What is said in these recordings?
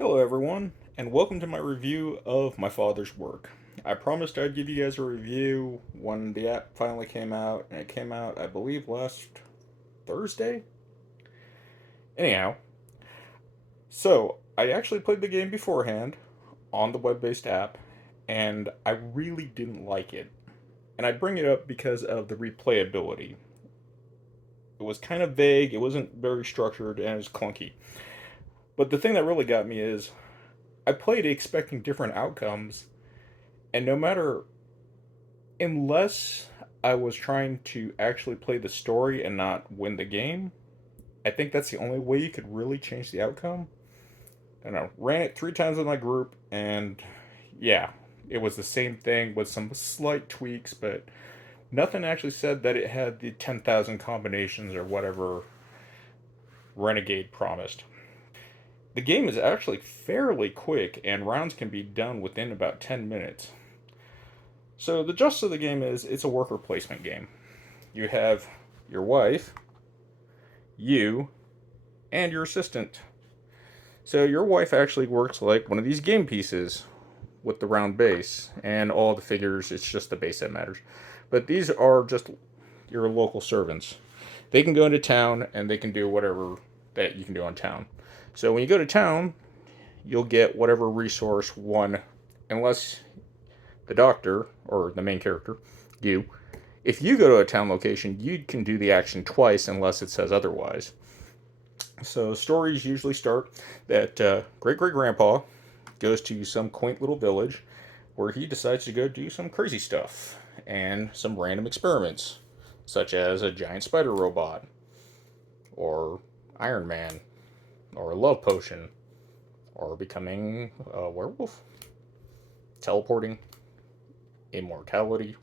Hello, everyone, and welcome to my review of my father's work. I promised I'd give you guys a review when the app finally came out, and it came out, I believe, last Thursday? Anyhow, so I actually played the game beforehand on the web based app, and I really didn't like it. And I bring it up because of the replayability. It was kind of vague, it wasn't very structured, and it was clunky. But the thing that really got me is I played expecting different outcomes, and no matter unless I was trying to actually play the story and not win the game, I think that's the only way you could really change the outcome. And I ran it 3 times with my group, and yeah, it was the same thing with some slight tweaks, but nothing actually said that it had the 10,000 combinations or whatever Renegade promised. The game is actually fairly quick, and rounds can be done within about 10 minutes. So, the gist of the game is it's a worker placement game. You have your wife, you, and your assistant. So your wife actually works like one of these game pieces with the round base and all the figures. It's just the base that matters. But these are just your local servants. They can go into town and they can do whatever that you can do on town. So when you go to town, you'll get whatever resource one, unless the doctor or the main character, you, if you go to a town location, you can do the action twice unless it says otherwise. So stories usually start that great great grandpa goes to some quaint little village where he decides to go do some crazy stuff and some random experiments, such as a giant spider robot, or Iron Man, or a love potion, or becoming a werewolf, teleporting, immortality.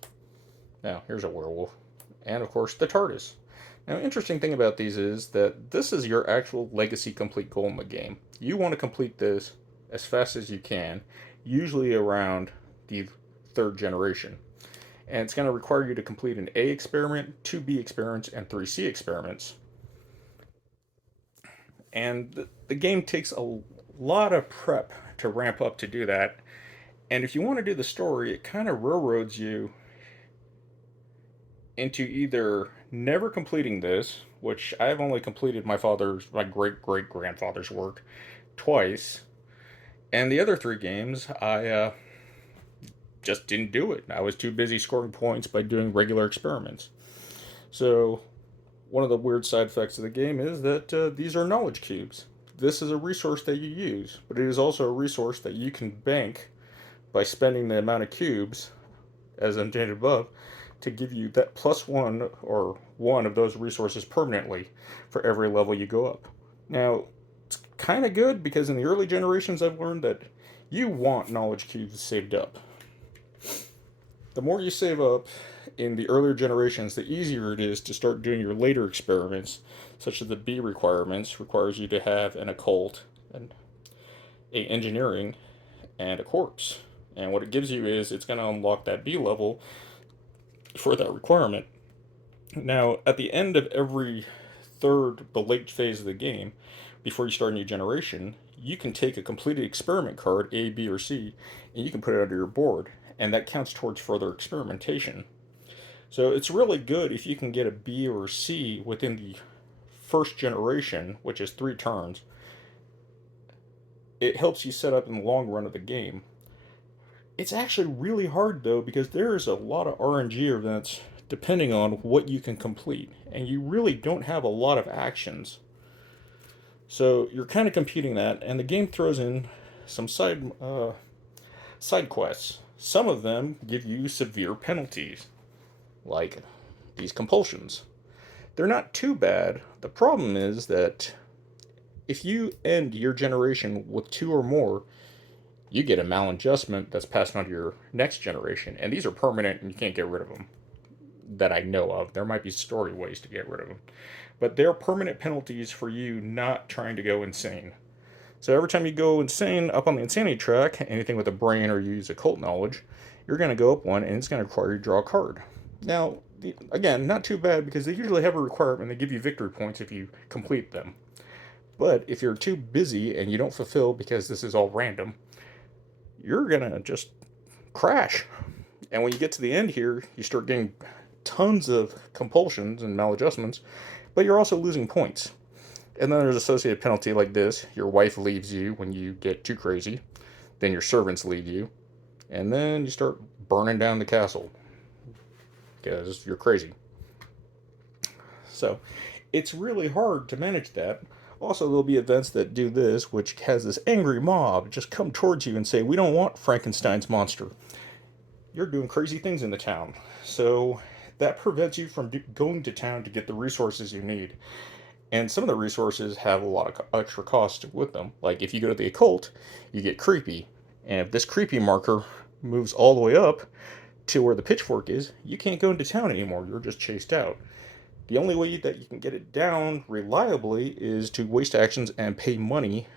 Now, here's a werewolf. And of course, the TARDIS. Now, interesting thing about these is that this is your actual legacy complete goal in the game. You want to complete this as fast as you can, usually around the third generation. And it's going to require you to complete an A experiment, 2B experiments, and 3C experiments. And the game takes a lot of prep to ramp up to do that. And if you want to do the story, it kind of railroads you into either never completing this, which I've only completed my great great grandfather's work twice, and the other 3 games I just didn't do it. I was too busy scoring points by doing regular experiments. So one of the weird side effects of the game is that these are knowledge cubes. This is a resource that you use, but it is also a resource that you can bank by spending the amount of cubes, as indicated above, to give you that +1 or one of those resources permanently for every level you go up. Now, it's kind of good because in the early generations I've learned that you want knowledge cubes saved up. The more you save up in the earlier generations, the easier it is to start doing your later experiments, such as the B requirements requires you to have an occult, and a engineering, and a corpse. And what it gives you is it's going to unlock that B level for that requirement. Now, at the end of every the late phase of the game, before you start a new generation, you can take a completed experiment card, A, B, or C, and you can put it under your board, and that counts towards further experimentation. So it's really good if you can get a B or a C within the first generation, which is 3 turns. It helps you set up in the long run of the game. It's actually really hard though because there is a lot of RNG events depending on what you can complete, and you really don't have a lot of actions. So you're kind of competing that, and the game throws in some side quests. Some of them give you severe penalties, like these compulsions. They're not too bad. The problem is that if you end your generation with 2 or more, you get a maladjustment that's passed on to your next generation, and these are permanent and you can't get rid of them that I know of. There might be story ways to get rid of them, but they're permanent penalties for you not trying to go insane. So every time you go insane up on the insanity track, anything with a brain or you use occult knowledge, you're going to go up one and it's going to require you to draw a card. Now, again, not too bad because they usually have a requirement. They give you victory points if you complete them. But if you're too busy and you don't fulfill because this is all random, you're gonna just crash. And when you get to the end here, you start getting tons of compulsions and maladjustments, but you're also losing points. And then there's associated penalty like this. Your wife leaves you when you get too crazy. Then your servants leave you. And then you start burning down the castle because you're crazy. So it's really hard to manage that. Also, there'll be events that do this, which has this angry mob just come towards you and say, "We don't want Frankenstein's monster. You're doing crazy things in the town." So that prevents you from going to town to get the resources you need. And some of the resources have a lot of extra cost with them. Like if you go to the occult, you get creepy. And if this creepy marker moves all the way up to where the pitchfork is, you can't go into town anymore. You're just chased out. The only way that you can get it down reliably is to waste actions and pay money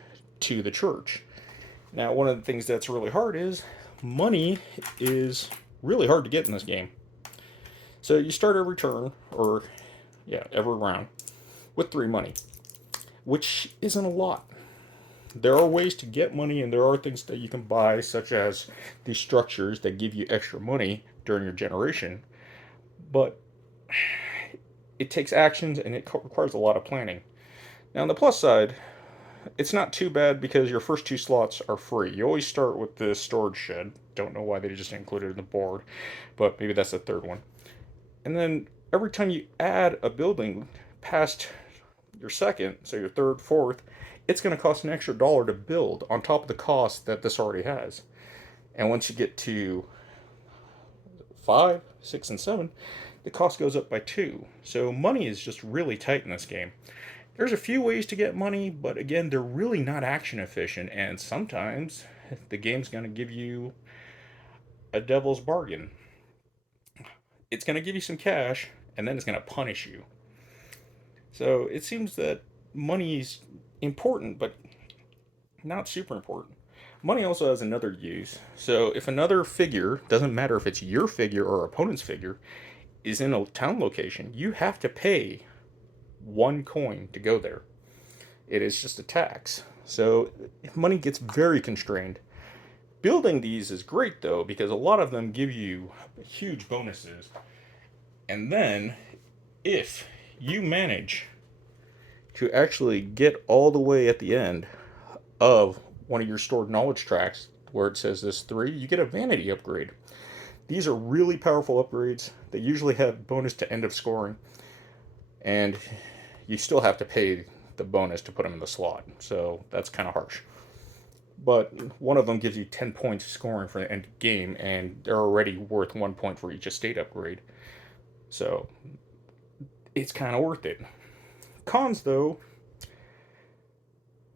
to the church. Now, one of the things that's really hard is money is really hard to get in this game. So you start every turn, or yeah, every round, with 3 money, which isn't a lot. There are ways to get money, and there are things that you can buy, such as these structures that give you extra money during your generation. But it takes actions and it requires a lot of planning. Now, on the plus side, it's not too bad because your first 2 slots are free. You always start with the storage shed. Don't know why they just included it in the board, but maybe that's the third one. And then every time you add a building past your second, so your third, fourth, it's going to cost an extra dollar to build on top of the cost that this already has. And once you get to 5, 6, and 7, the cost goes up by 2. So money is just really tight in this game. There's a few ways to get money, but again, they're really not action efficient, and sometimes the game's going to give you a devil's bargain. It's going to give you some cash, and then it's going to punish you. So it seems that money is important, but not super important. Money also has another use. So if another figure, doesn't matter if it's your figure or opponent's figure, is in a town location, you have to pay 1 coin to go there. It is just a tax. So money gets very constrained. Building these is great though, because a lot of them give you huge bonuses. And then, if you manage to actually get all the way at the end of one of your stored knowledge tracks where it says this 3, you get a vanity upgrade. These are really powerful upgrades. They usually have bonus to end of scoring, and you still have to pay the bonus to put them in the slot, so that's kind of harsh. But one of them gives you 10 points scoring for the end game, and they're already worth 1 point for each estate upgrade. So it's kind of worth it. Cons, though,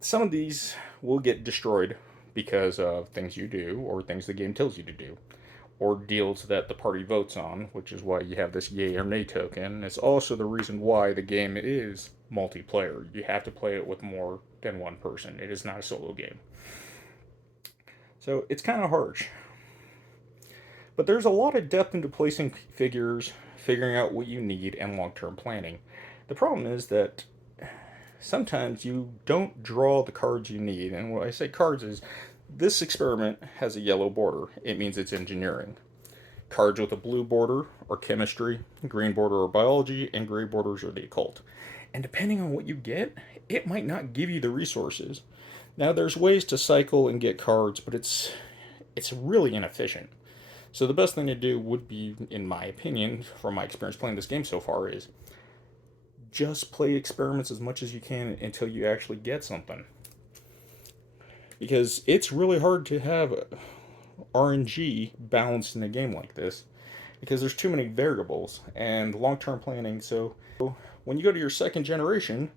some of these will get destroyed because of things you do or things the game tells you to do, or deals that the party votes on, which is why you have this yay or nay token. It's also the reason why the game is multiplayer. You have to play it with more than one person. It is not a solo game. So it's kind of harsh. But there's a lot of depth into placing figures, figuring out what you need, and long-term planning. The problem is that sometimes you don't draw the cards you need. And when I say cards is, this experiment has a yellow border. It means it's engineering. Cards with a blue border are chemistry, green border are biology, and gray borders are the occult. And depending on what you get, it might not give you the resources. Now there's ways to cycle and get cards, but it's really inefficient. So the best thing to do would be, in my opinion, from my experience playing this game so far, is just play experiments as much as you can until you actually get something. Because it's really hard to have RNG balanced in a game like this, because there's too many variables and long-term planning. So when you go to your second generation,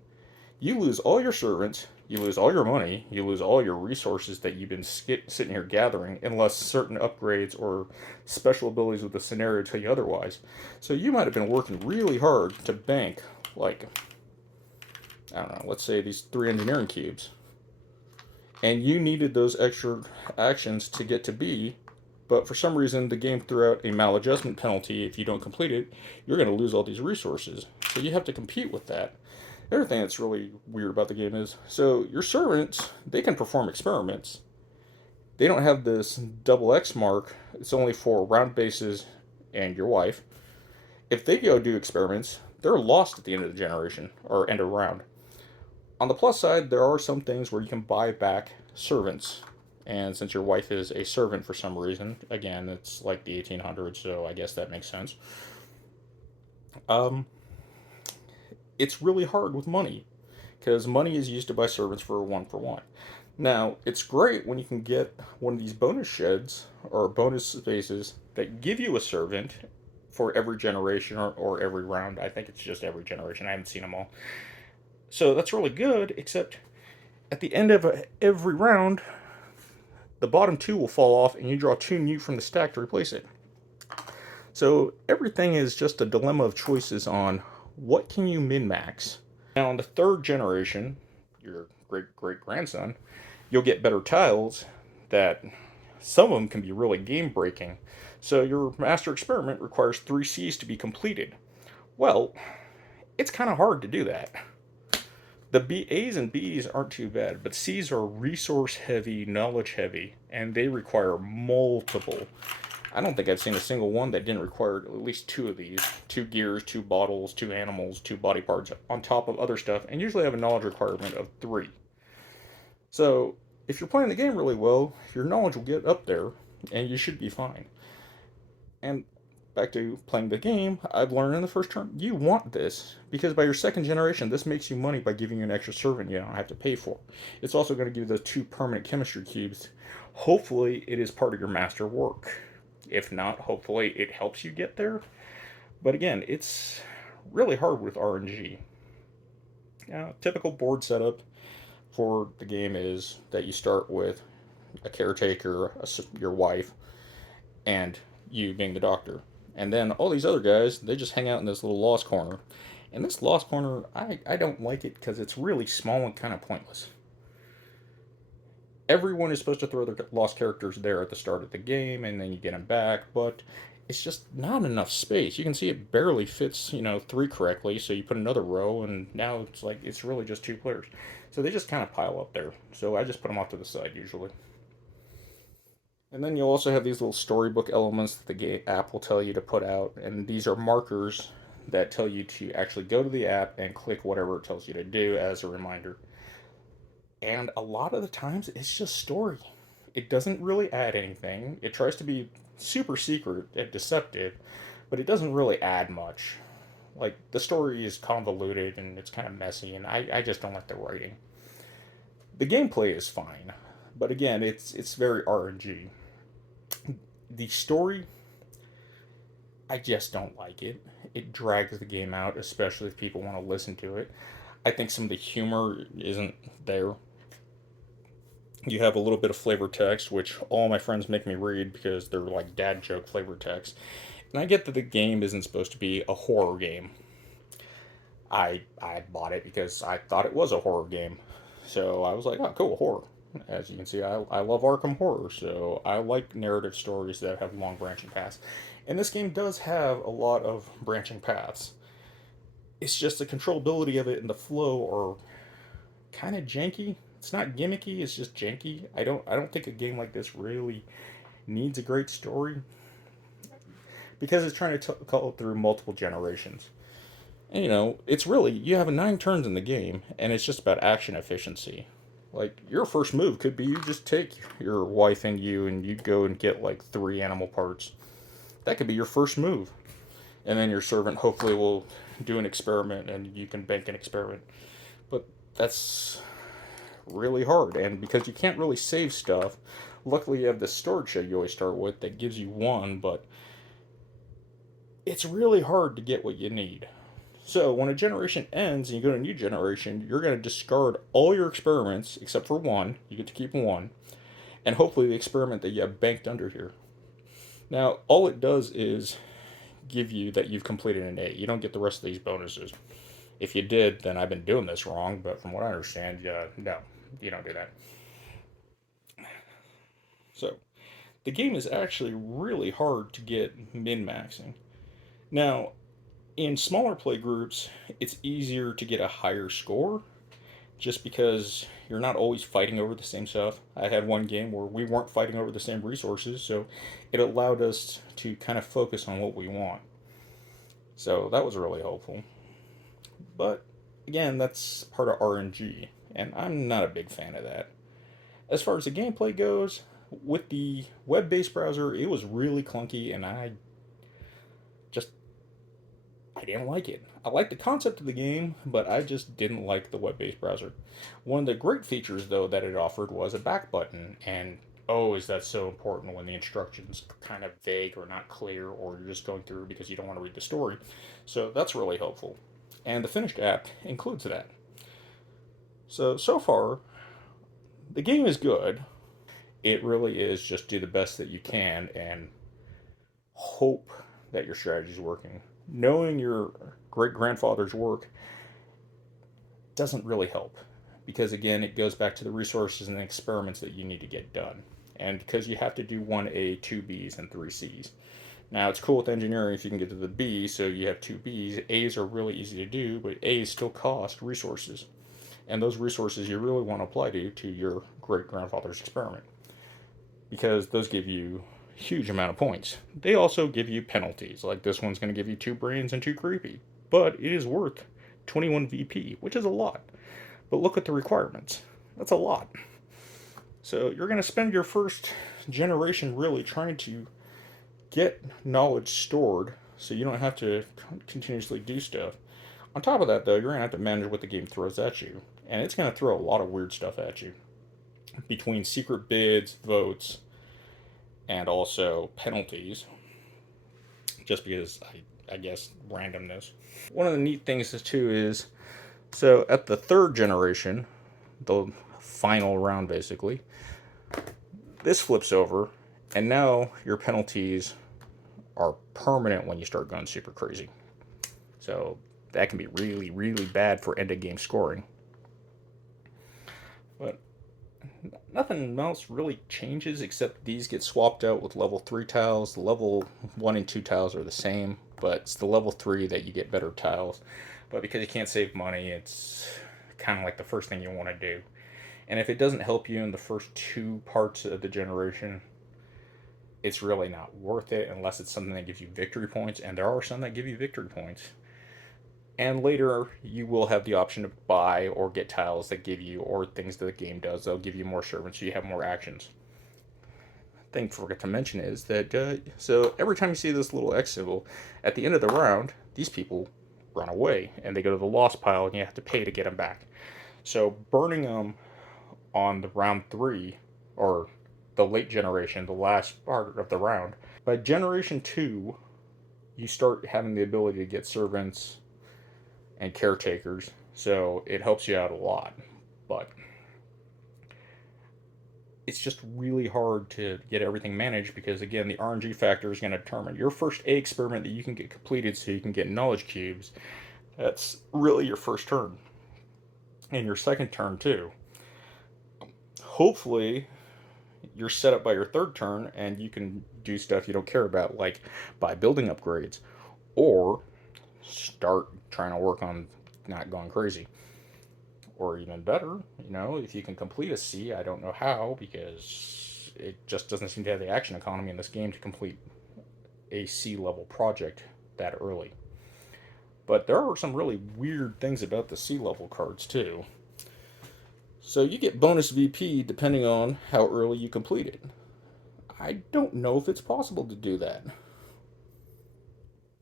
you lose all your servants, you lose all your money, you lose all your resources that you've been sitting here gathering, unless certain upgrades or special abilities with the scenario tell you otherwise. So you might have been working really hard to bank, like, I don't know, let's say these 3 engineering cubes. And you needed those extra actions to get to B, but for some reason the game threw out a maladjustment penalty. If you don't complete it, you're going to lose all these resources. So you have to compete with that. The other thing that's really weird about the game is, so your servants, they can perform experiments. They don't have this double X mark. It's only for round bases and your wife. If they go do experiments, they're lost at the end of the generation or end of round. On the plus side, there are some things where you can buy back servants. And since your wife is a servant for some reason, again, it's like the 1800s, so I guess that makes sense. Um, it's really hard with money because money is used to buy servants for 1 for 1. Now, it's great when you can get one of these bonus sheds or bonus spaces that give you a servant for every generation or every round. I think it's just every generation. I haven't seen them all. So that's really good, except at the end of every round, the bottom two will fall off and you draw two new from the stack to replace it. So everything is just a dilemma of choices on what can you min-max. Now, in the third generation, your great great grandson, you'll get better tiles that some of them can be really game breaking. So your master experiment requires 3 Cs to be completed. Well, it's kind of hard to do that. The A's and B's aren't too bad, but C's are resource heavy, knowledge heavy, and they require multiple. I don't think I've seen a single one that didn't require at least two of these: two gears, two bottles, two animals, two body parts, on top of other stuff, and usually have a knowledge requirement of 3. So, if you're playing the game really well, your knowledge will get up there, and you should be fine. And back to playing the game, I've learned in the first turn, you want this, because by your second generation, this makes you money by giving you an extra servant you don't have to pay for. It's also going to give you the 2 permanent chemistry cubes. Hopefully, it is part of your master work. If not, hopefully it helps you get there. But again, it's really hard with RNG. Now, typical board setup for the game is that you start with a caretaker, your wife, and you being the doctor. And then all these other guys, they just hang out in this little lost corner. And this lost corner, I don't like it because it's really small and kind of pointless. Everyone is supposed to throw their lost characters there at the start of the game, and then you get them back, but it's just not enough space. You can see it barely fits, 3 correctly, so you put another row, and now it's like it's really just 2 players. So they just kind of pile up there. So I just put them off to the side usually. And then you'll also have these little storybook elements that the app will tell you to put out, and these are markers that tell you to actually go to the app and click whatever it tells you to do as a reminder. And a lot of the times it's just story. It doesn't really add anything. It tries to be super secret and deceptive, but it doesn't really add much. Like, the story is convoluted and it's kind of messy, and I just don't like the writing. The gameplay is fine, but again, it's very RNG. The story, I just don't like it. It drags the game out, especially if people want to listen to it. I think some of the humor isn't there. You have a little bit of flavor text, which all my friends make me read because they're like dad joke flavor text. And I get that the game isn't supposed to be a horror game. I bought it because I thought it was a horror game. So I was like, oh, cool, horror. As you can see, I love Arkham Horror, so I like narrative stories that have long branching paths. And this game does have a lot of branching paths. It's just the controllability of it and the flow are kind of janky. It's not gimmicky, it's just janky. I don't think a game like this really needs a great story because it's trying to call through multiple generations. And it's really, you have 9 turns in the game, and it's just about action efficiency. Like, your first move could be you just take your wife and you go and get like 3 animal parts. That could be your first move. And then your servant hopefully will do an experiment and you can bank an experiment. But that's really hard, and because you can't really save stuff, luckily you have this storage shed you always start with that gives you 1, but it's really hard to get what you need. So when a generation ends and you go to a new generation, you're going to discard all your experiments except for 1. You get to keep 1, and hopefully the experiment that you have banked under here. Now, all it does is give you that you've completed an A. You don't get the rest of these bonuses. If you did, then I've been doing this wrong, but from what I understand, no, you don't do that. So, the game is actually really hard to get min-maxing. Now, In smaller play groups, it's easier to get a higher score just because you're not always fighting over the same stuff. I had one game where we weren't fighting over the same resources, so it allowed us to kind of focus on what we want. So that was really helpful. But again, that's part of RNG, and I'm not a big fan of that. As far as the gameplay goes, with the web based browser, it was really clunky, and just I didn't like it. I liked the concept of the game, but I just didn't like the web based browser. One of the great features, though, that it offered was a back button, and oh, is that so important when the instructions are kind of vague or not clear, or you're just going through because you don't want to read the story. So that's really helpful. And the finished app includes that. So far, the game is good. It really is just do the best that you can and hope that your strategy is working. Knowing your great grandfather's work doesn't really help because, again, it goes back to the resources and the experiments that you need to get done. And because you have to do 1A, 2Bs, and 3Cs. Now, it's cool with engineering if you can get to the B, so you have 2Bs. A's are really easy to do, but A's still cost resources. And those resources you really want to apply to your great grandfather's experiment because those give you huge amount of points. They also give you penalties, like this one's going to give you 2 brains and 2 creepy, but it is worth 21 VP, which is a lot. But look at the requirements. That's a lot. So you're going to spend your first generation really trying to get knowledge stored so you don't have to continuously do stuff. On top of that, though, you're going to have to manage what the game throws at you. And it's going to throw a lot of weird stuff at you between secret bids, votes, and also penalties, just because I guess randomness. One of the neat things too is so at the third generation, the final round basically, this flips over, and now your penalties are permanent when you start going super crazy. So that can be really, really bad for end of game scoring. But nothing else really changes except these get swapped out with level 3 tiles. The level 1 and 2 tiles are the same, but it's the level 3 that you get better tiles. But because you can't save money, it's kind of like the first thing you want to do. And if it doesn't help you in the first 2 parts of the generation, it's really not worth it unless it's something that gives you victory points, and there are some that give you victory points. And later, you will have the option to buy or get tiles that give you, or things that the game does. They'll give you more servants, so you have more actions. Thing I forgot to mention is that so every time you see this little X symbol at the end of the round, these people run away and they go to the lost pile, and you have to pay to get them back. So burning them on the round 3 or the late generation, the last part of the round, by generation 2, you start having the ability to get servants and caretakers, so it helps you out a lot. But it's just really hard to get everything managed because, again, the RNG factor is going to determine your first A experiment that you can get completed so you can get knowledge cubes. That's really your first turn, and your second turn too. Hopefully, you're set up by your third turn and you can do stuff you don't care about, like buy building upgrades or start trying to work on not going crazy. Or even better, if you can complete a C, I don't know how because it just doesn't seem to have the action economy in this game to complete a C level project that early. But there are some really weird things about the C level cards too. So you get bonus VP depending on how early you complete it. I don't know if it's possible to do that.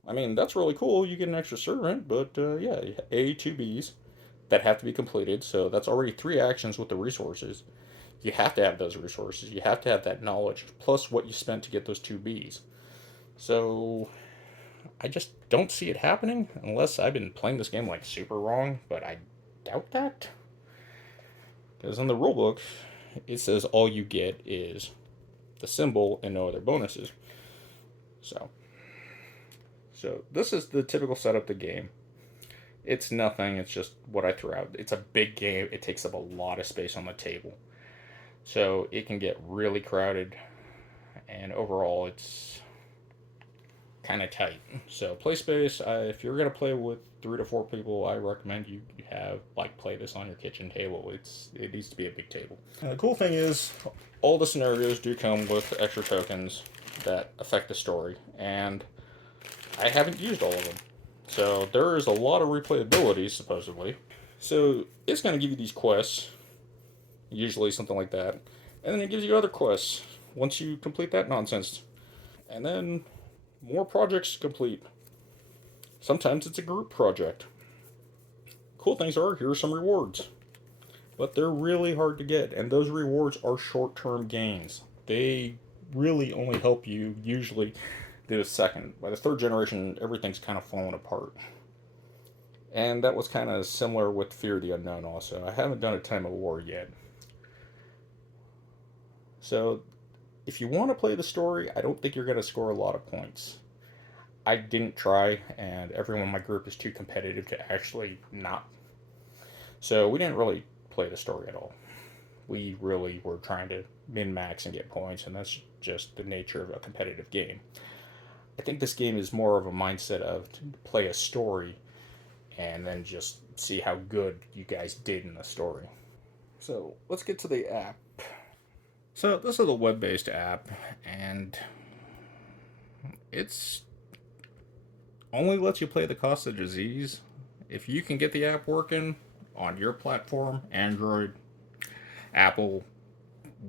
I mean, that's really cool. You get an extra servant, but yeah, A, 2Bs that have to be completed. So that's already 3 actions with the resources. You have to have those resources. You have to have that knowledge, plus what you spent to get those 2Bs. So I just don't see it happening unless I've been playing this game like super wrong, but I doubt that. Because in the rulebook, it says all you get is the symbol and no other bonuses. So this is the typical setup of the game. It's nothing, it's just what I threw out. It's a big game, it takes up a lot of space on the table. So it can get really crowded, and overall it's kind of tight. So play space. If you're gonna play with 3 to 4 people, I recommend you have like play this on your kitchen table. It needs to be a big table. And the cool thing is, all the scenarios do come with extra tokens that affect the story, and I haven't used all of them. So there is a lot of replayability supposedly. So it's gonna give you these quests, usually something like that, and then it gives you other quests once you complete that nonsense, and then more projects to complete. Sometimes it's a group project. Cool things are, here are some rewards. But they're really hard to get, and those rewards are short term gains. They really only help you usually the second. By the third generation, everything's kind of falling apart. And that was kind of similar with Fear the Unknown also. I haven't done a Time of War yet. So, if you want to play the story, I don't think you're going to score a lot of points. I didn't try, and everyone in my group is too competitive to actually not. So we didn't really play the story at all. We really were trying to min max and get points, and that's just the nature of a competitive game. I think this game is more of a mindset of to play a story and then just see how good you guys did in the story. So let's get to the app. So this is a web-based app, and it's only lets you play the Cost of Disease. If you can get the app working on your platform, Android, Apple,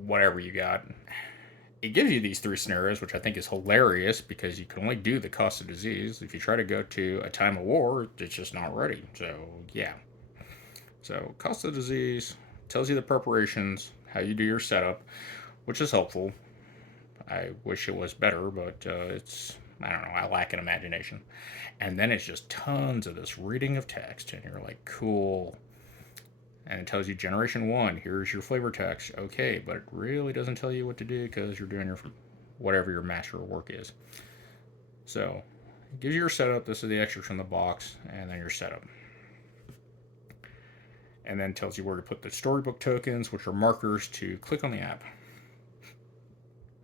whatever you got, it gives you these 3 scenarios, which I think is hilarious because you can only do the Cost of Disease. If you try to go to a Time of War, it's just not ready. So, yeah. So, Cost of Disease tells you the preparations, how you do your setup, which is helpful. I wish it was better, but I don't know, I lack an imagination. And then it's just tons of this reading of text, and you're like, cool. And it tells you generation 1, here's your flavor text. Okay, but it really doesn't tell you what to do because you're doing your whatever your master work is. So it gives you your setup. This is the extras from the box, and then your setup. And then tells you where to put the storybook tokens, which are markers to click on the app.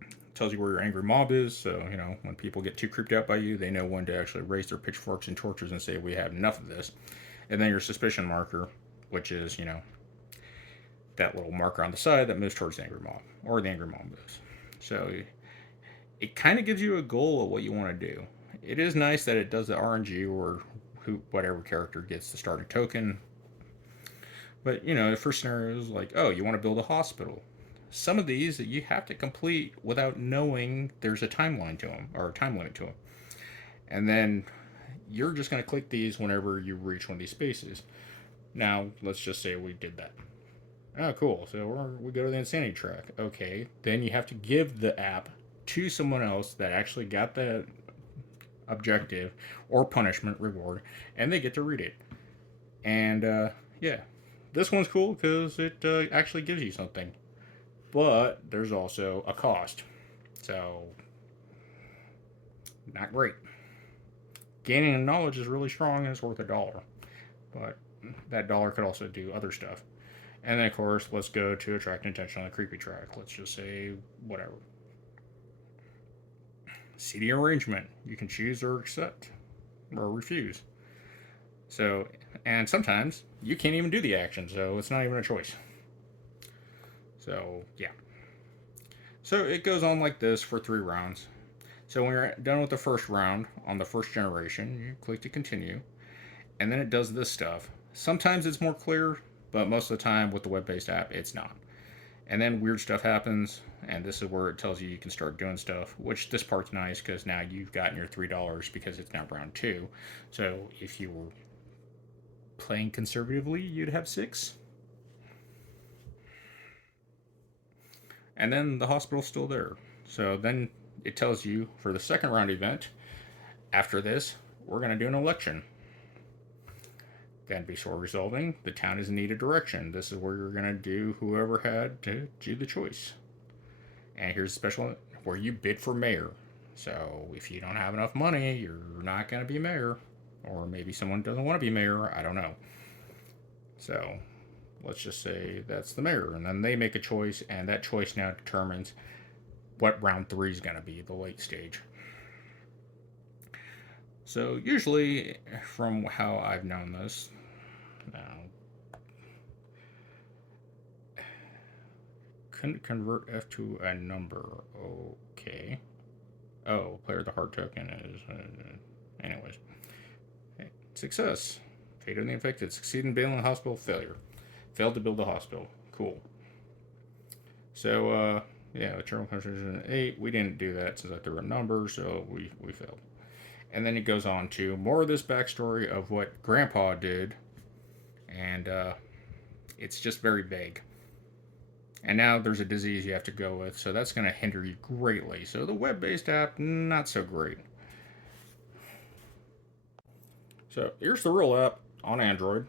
It tells you where your angry mob is, so when people get too creeped out by you, they know when to actually raise their pitchforks and torches and say, we have enough of this. And then your suspicion marker, which is, that little marker on the side that moves towards the angry mob, or the angry mob moves. So it kind of gives you a goal of what you want to do. It is nice that it does the RNG, or whatever character gets the starting token. But, the first scenario is like, oh, you want to build a hospital. Some of these that you have to complete without knowing there's a timeline to them, or a time limit to them. And then you're just going to click these whenever you reach one of these spaces. Now, let's just say we did that. Oh, cool. So we go to the insanity track. Okay. Then you have to give the app to someone else that actually got the objective or punishment reward, and they get to read it. And, yeah. This one's cool because it actually gives you something. But there's also a cost. So, not great. Gaining knowledge is really strong and it's worth $1. But that dollar could also do other stuff. And then, of course, let's go to attract attention on the creepy track. Let's just say whatever. CD arrangement. You can choose or accept or refuse. So, and sometimes you can't even do the action, so it's not even a choice. So, yeah. So it goes on like this for 3 rounds. So when you're done with the first round on the first generation, you click to continue. And then it does this stuff. Sometimes it's more clear, but most of the time with the web-based app, it's not. And then weird stuff happens, and this is where it tells you can start doing stuff, which this part's nice because now you've gotten your $3 because it's now round 2. So if you were playing conservatively, you'd have 6. And then the hospital's still there. So then it tells you for the second round event, after this, we're going to do an election. Then before resolving, the town is in need of direction. This is where you're going to do whoever had to do the choice. And here's a special where you bid for mayor. So if you don't have enough money, you're not going to be mayor. Or maybe someone doesn't want to be mayor. I don't know. So let's just say that's the mayor. And then they make a choice, and that choice now determines what round 3 is going to be, the late stage. So usually, from how I've known this, couldn't convert F to a number. Okay. Oh, player the heart token is. Anyways. Okay. Success. Fate of the infected. Succeed in building a hospital. Failure. Failed to build a hospital. Cool. So, yeah, the terminal concentration 8. We didn't do that since I threw a number, so we failed. And then it goes on to more of this backstory of what Grandpa did, and it's just very vague. And now there's a disease you have to go with, so that's going to hinder you greatly. So the web-based app, not so great. So here's the real app on Android.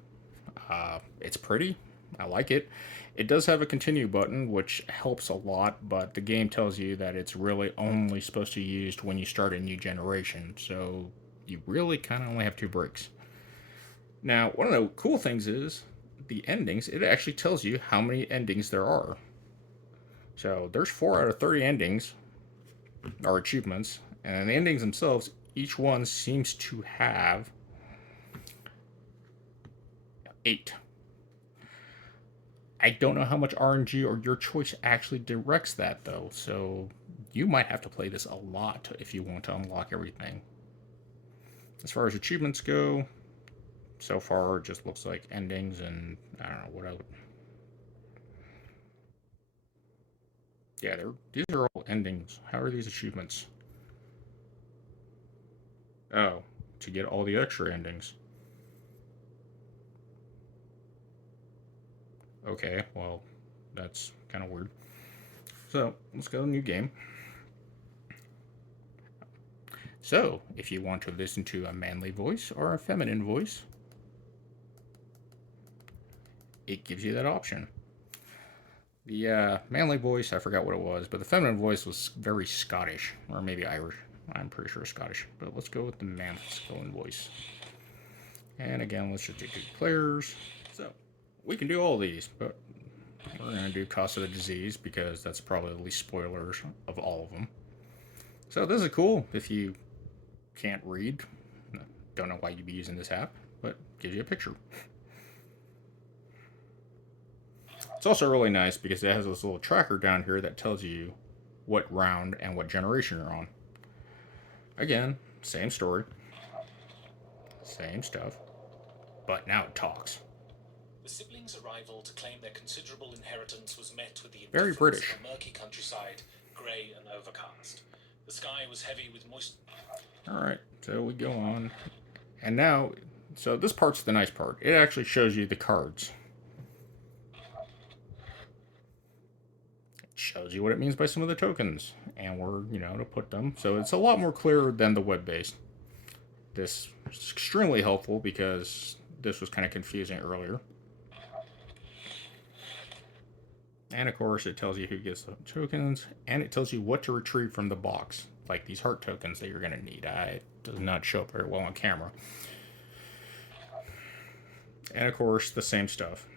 It's pretty. I like it. It does have a continue button, which helps a lot, but the game tells you that it's really only supposed to be used when you start a new generation. So you really kind of only have 2 breaks. Now, one of the cool things is the endings. It actually tells you how many endings there are. So there's 4 out of 30 endings or achievements, and the endings themselves, each one seems to have 8. I don't know how much RNG or your choice actually directs that though, so you might have to play this a lot if you want to unlock everything. As far as achievements go, so far it just looks like endings and I don't know what else. Yeah, these are all endings. How are these achievements? Oh, to get all the extra endings. Okay, well, that's kind of weird. So let's go to new game. So if you want to listen to a manly voice or a feminine voice, it gives you that option. The manly voice, I forgot what it was, but the feminine voice was very Scottish, or maybe Irish. I'm pretty sure Scottish. But let's go with the masculine voice. And again, let's just do 2 players. So we can do all these, but we're going to do Cost of the Disease because that's probably the least spoilers of all of them. So this is cool if you can't read. Don't know why you'd be using this app, but gives you a picture. It's also really nice because it has this little tracker down here that tells you what round and what generation you're on. Again, same story, same stuff, but now it talks. The siblings' arrival to claim their considerable inheritance was met with the Very indifference British. of a murky countryside, grey and overcast. The sky was heavy with moist. Alright, so we go on. And now, so this part's the nice part. It actually shows you the cards. It shows you what it means by some of the tokens and where, to put them. So it's a lot more clear than the web-based. This is extremely helpful because this was kind of confusing earlier. And of course, it tells you who gets the tokens, and it tells you what to retrieve from the box, like these heart tokens that you're going to need. It does not show up very well on camera. And of course, the same stuff.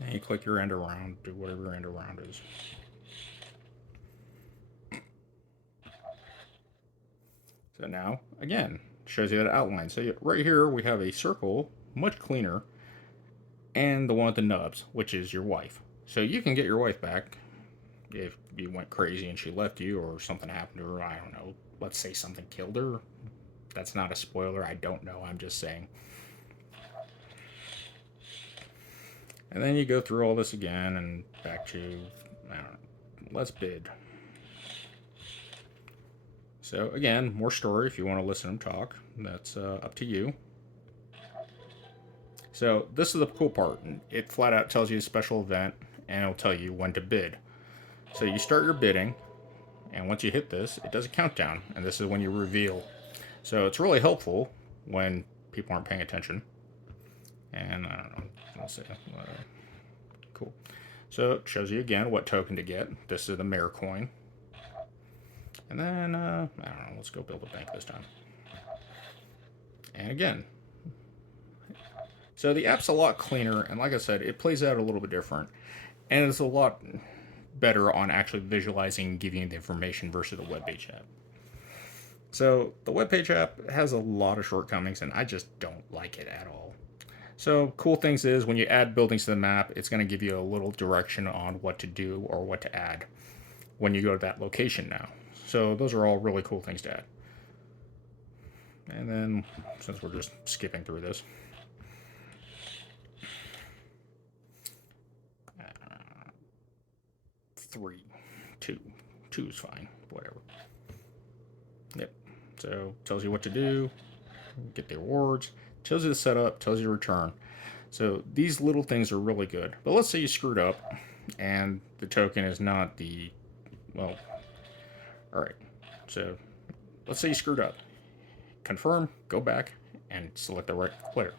And you click your end around, do whatever your end around is. So now, again, shows you that outline. So right here, we have a circle, much cleaner, and the one with the nubs, which is your wife. So you can get your wife back if you went crazy and she left you or something happened to her. I don't know. Let's say something killed her. That's not a spoiler. I don't know. I'm just saying. And then you go through all this again and back to, I don't know, let's bid. So again, more story if you want to listen to them talk. That's up to you. So this is the cool part. It flat out tells you a special event and it'll tell you when to bid. So you start your bidding, and once you hit this, it does a countdown, and this is when you reveal. So it's really helpful when people aren't paying attention. And I don't know, let's see. Cool. So it shows you again what token to get. This is the mayor coin. And then, I don't know, let's go build a bank this time. And again. So the app's a lot cleaner, and like I said, it plays out a little bit different. And it's a lot better on actually visualizing and giving you the information versus the web-based app. So the webpage app has a lot of shortcomings, and I just don't like it at all. So cool things is when you add buildings to the map, it's going to give you a little direction on what to do or what to add when you go to that location now. So those are all really cool things to add. And then, since we're just skipping through this, 3, 2, 2 is fine, whatever. Yep. So tells you what to do, get the awards, tells you the setup, tells you the return. So these little things are really good. But let's say you screwed up, and the token is not the, well, all right. So let's say you screwed up. Confirm, go back, and select the right player.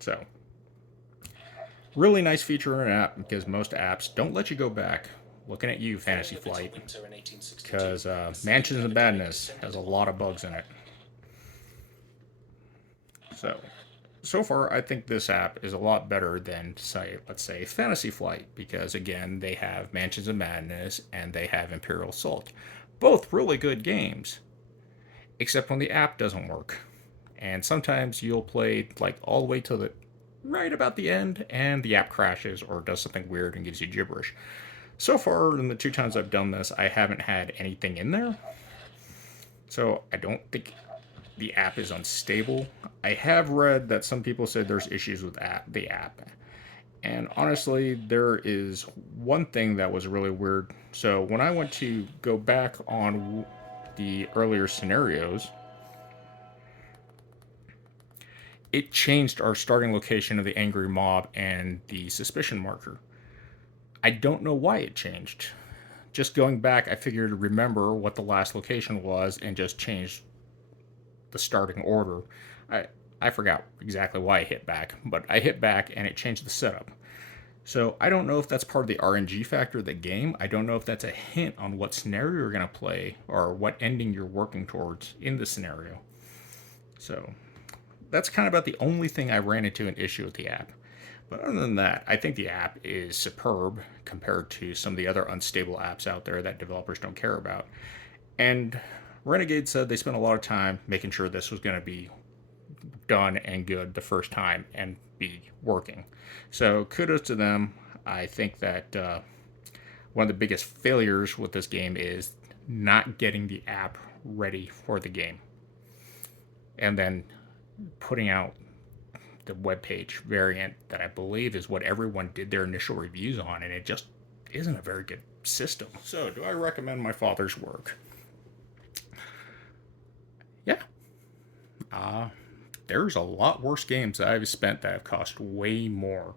So really nice feature in an app because most apps don't let you go back. Looking at you, Fantasy Flight, because Mansions of Madness has a lot of bugs in it. So far, I think this app is a lot better than, say, let's say, Fantasy Flight, because again, they have Mansions of Madness and they have Imperial Assault. Both really good games, except when the app doesn't work. And sometimes you'll play like all the way to the right about the end, and the app crashes or does something weird and gives you gibberish. So far, in the 2 times I've done this, I haven't had anything in there. So I don't think the app is unstable. I have read that some people said there's issues with the app. And honestly, there is one thing that was really weird. So when I went to go back on the earlier scenarios, it changed our starting location of the angry mob and the suspicion marker. I don't know why it changed. Just going back, I figured to remember what the last location was and just changed the starting order. I I forgot exactly why I hit back, but I hit back and it changed the setup. So I don't know if that's part of the RNG factor of the game. I don't know if that's a hint on what scenario you're going to play or what ending you're working towards in the scenario. So that's kind of about the only thing I ran into an issue with the app. But other than that, I think the app is superb compared to some of the other unstable apps out there that developers don't care about. And Renegade said they spent a lot of time making sure this was going to be done and good the first time and be working. So kudos to them. I think that one of the biggest failures with this game is not getting the app ready for the game and then putting out the web page variant that I believe is what everyone did their initial reviews on, and it just isn't a very good system. So, do I recommend my father's work? Yeah. Uh, there's a lot worse games that I've spent that have cost way more.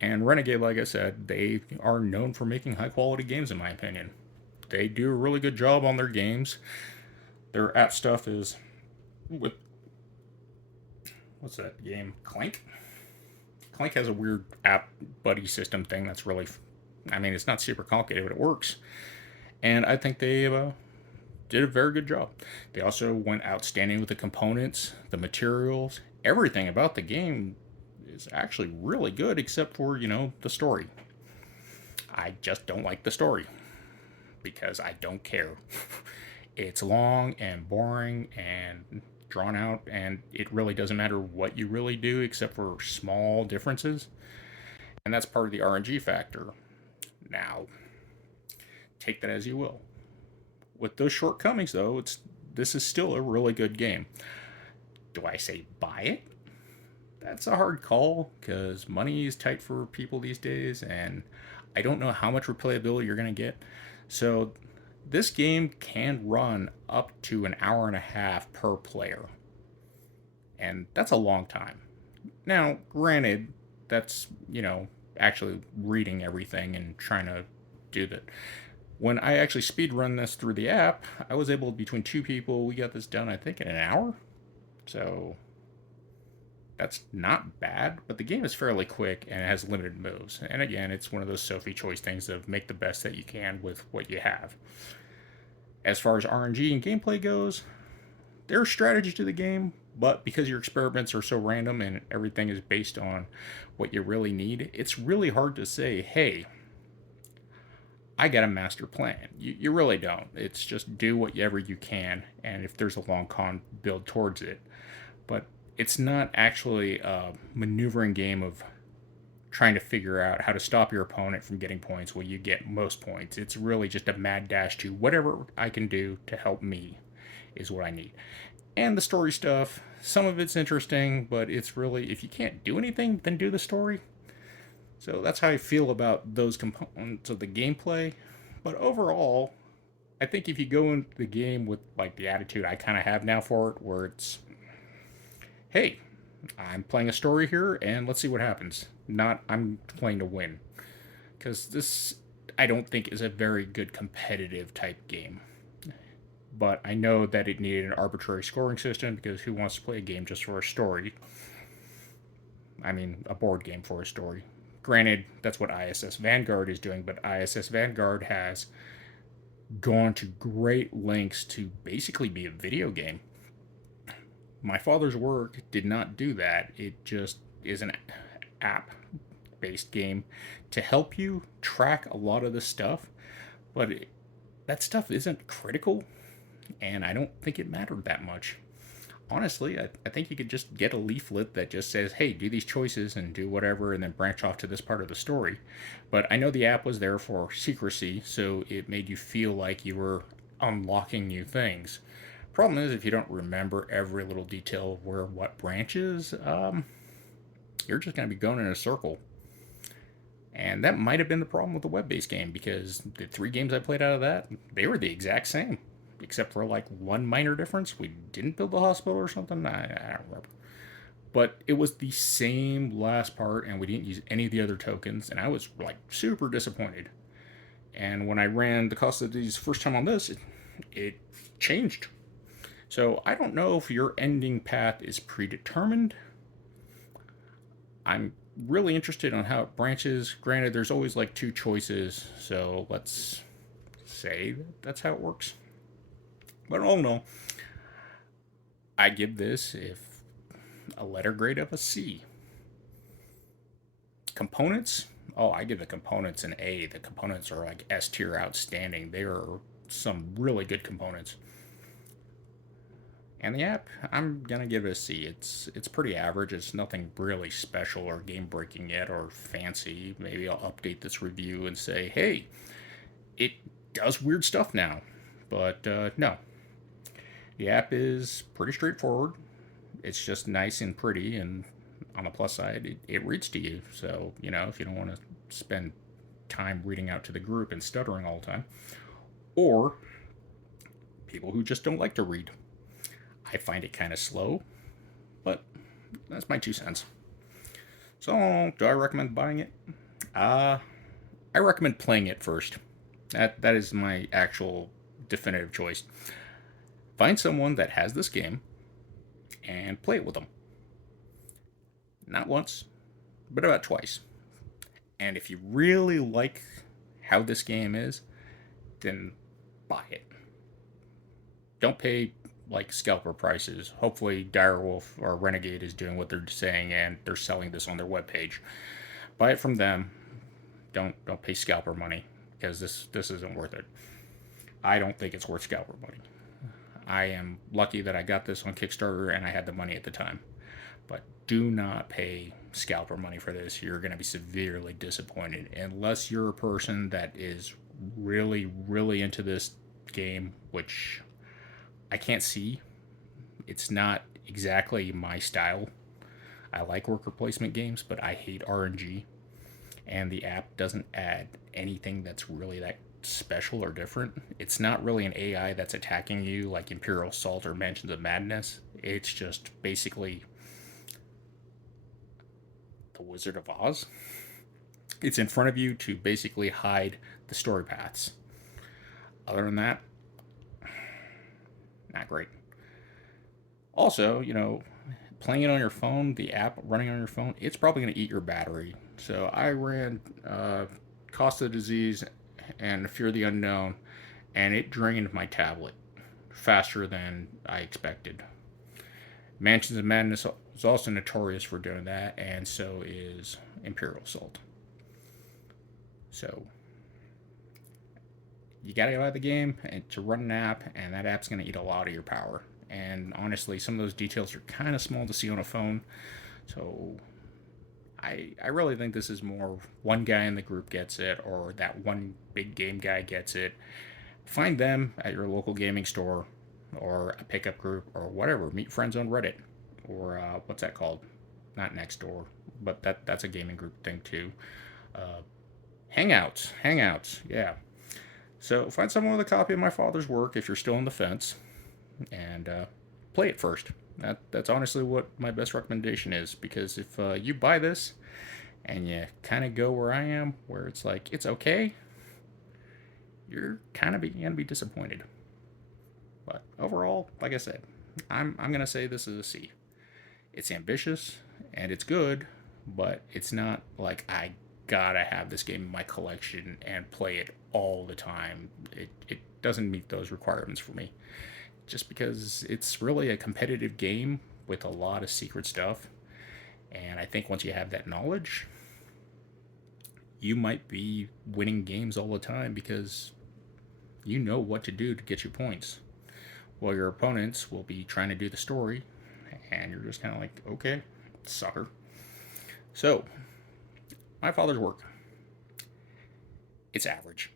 And Renegade, like I said, they are known for making high quality games, in my opinion. They do a really good job on their games. Their app stuff is with what's that game? Clank. Clank has a weird app buddy system thing that's really, I mean, it's not super complicated, but it works. And I think they did a very good job. They also went outstanding with the components, the materials, everything about the game is actually really good, except for the story. I just don't like the story because I don't care. It's long and boring and drawn out, and it really doesn't matter what you really do except for small differences. And that's part of the RNG factor. Now, take that as you will. With those shortcomings, though, this is still a really good game. Do I say buy it? That's a hard call because money is tight for people these days, and I don't know how much replayability you're going to get. So this game can run up to an hour and a half per player, and that's a long time. Now, granted, that's actually reading everything and trying to do that. When I actually speed run this through the app, I was able, between 2 people, we got this done, I think, in an hour. So that's not bad, but the game is fairly quick and it has limited moves. And again, it's one of those Sophie choice things of make the best that you can with what you have. As far as RNG and gameplay goes, there's strategy to the game, but because your experiments are so random and everything is based on what you really need, it's really hard to say, hey, I got a master plan. You really don't. It's just do whatever you can, and if there's a long con, build towards it. But it's not actually a maneuvering game of trying to figure out how to stop your opponent from getting points when you get most points. It's really just a mad dash to whatever I can do to help me is what I need. And the story stuff, some of it's interesting, but it's really, if you can't do anything, then do the story. So that's how I feel about those components of the gameplay. But overall, I think if you go into the game with like the attitude I kind of have now for it, where it's, hey, I'm playing a story here and let's see what happens. Not I'm playing to win. Because this, I don't think, is a very good competitive type game. But I know that it needed an arbitrary scoring system because who wants to play a game just for a story? I mean, a board game for a story. Granted, that's what ISS Vanguard is doing, but ISS Vanguard has gone to great lengths to basically be a video game. My father's work did not do that. It just is an app based game to help you track a lot of the stuff, but that stuff isn't critical, and I don't think it mattered that much. Honestly, I think you could just get a leaflet that just says, hey, do these choices and do whatever, and then branch off to this part of the story. But I know the app was there for secrecy, so it made you feel like you were unlocking new things. Problem is, if you don't remember every little detail of where what branch is, you're just going to be going in a circle. And that might have been the problem with the web based game because the 3 games I played out of that, they were the exact same, except for like one minor difference. We didn't build the hospital or something. I don't remember. But it was the same last part, and we didn't use any of the other tokens, and I was like super disappointed. And when I ran the cost of these first time on this, it changed. So I don't know if your ending path is predetermined. I'm really interested on how it branches. Granted, there's always like 2 choices, so let's say that's how it works. But all in all, I give this if a letter grade of a C. Components, oh, I give the components an A. The components are like S tier outstanding. They are some really good components. And the app, I'm gonna give it a C. It's pretty average. It's nothing really special or game breaking yet or fancy. Maybe I'll update this review and say, hey, it does weird stuff now. But no, the app is pretty straightforward. It's just nice and pretty, and on the plus side, it reads to you. So if you don't want to spend time reading out to the group and stuttering all the time, or people who just don't like to read. I find it kind of slow, but that's my 2 cents. So, do I recommend buying it? I recommend playing it first. That is my actual definitive choice. Find someone that has this game and play it with them. Not once, but about twice. And if you really like how this game is, then buy it. Don't pay like scalper prices. Hopefully, Direwolf or Renegade is doing what they're saying and they're selling this on their webpage. Buy it from them. Don't pay scalper money because this isn't worth it. I don't think it's worth scalper money. I am lucky that I got this on Kickstarter and I had the money at the time. But do not pay scalper money for this. You're going to be severely disappointed unless you're a person that is really, really into this game, which I can't see. It's not exactly my style. I like worker placement games, but I hate RNG. And the app doesn't add anything that's really that special or different. It's not really an AI that's attacking you like Imperial Assault or Mansions of Madness. It's just basically the Wizard of Oz. It's in front of you to basically hide the story paths. Other than that, not great. Also, playing it on your phone, the app running on your phone, it's probably going to eat your battery. So I ran Cost of the Disease and Fear of the Unknown, and it drained my tablet faster than I expected. Mansions of Madness is also notorious for doing that, and so is Imperial Assault. So you gotta go out of the game and to run an app, and that app's gonna eat a lot of your power. And honestly, some of those details are kind of small to see on a phone. So I really think this is more one guy in the group gets it, or that one big game guy gets it. Find them at your local gaming store, or a pickup group, or whatever. Meet friends on Reddit, or what's that called? Not Nextdoor, but that's a gaming group thing too. Uh, Hangouts, yeah. So find someone with a copy of my father's work if you're still on the fence, and play it first. That's honestly what my best recommendation is, because if you buy this and you kind of go where I am, where it's like it's okay, you're kind of gonna be disappointed. But overall, like I said, I'm gonna say this is a C. It's ambitious and it's good, but it's not like I gotta have this game in my collection and play it all the time. It doesn't meet those requirements for me. Just because it's really a competitive game with a lot of secret stuff. And I think once you have that knowledge, you might be winning games all the time because you know what to do to get your points. While your opponents will be trying to do the story, and you're just kind of like, okay, sucker. So, my father's work, it's average.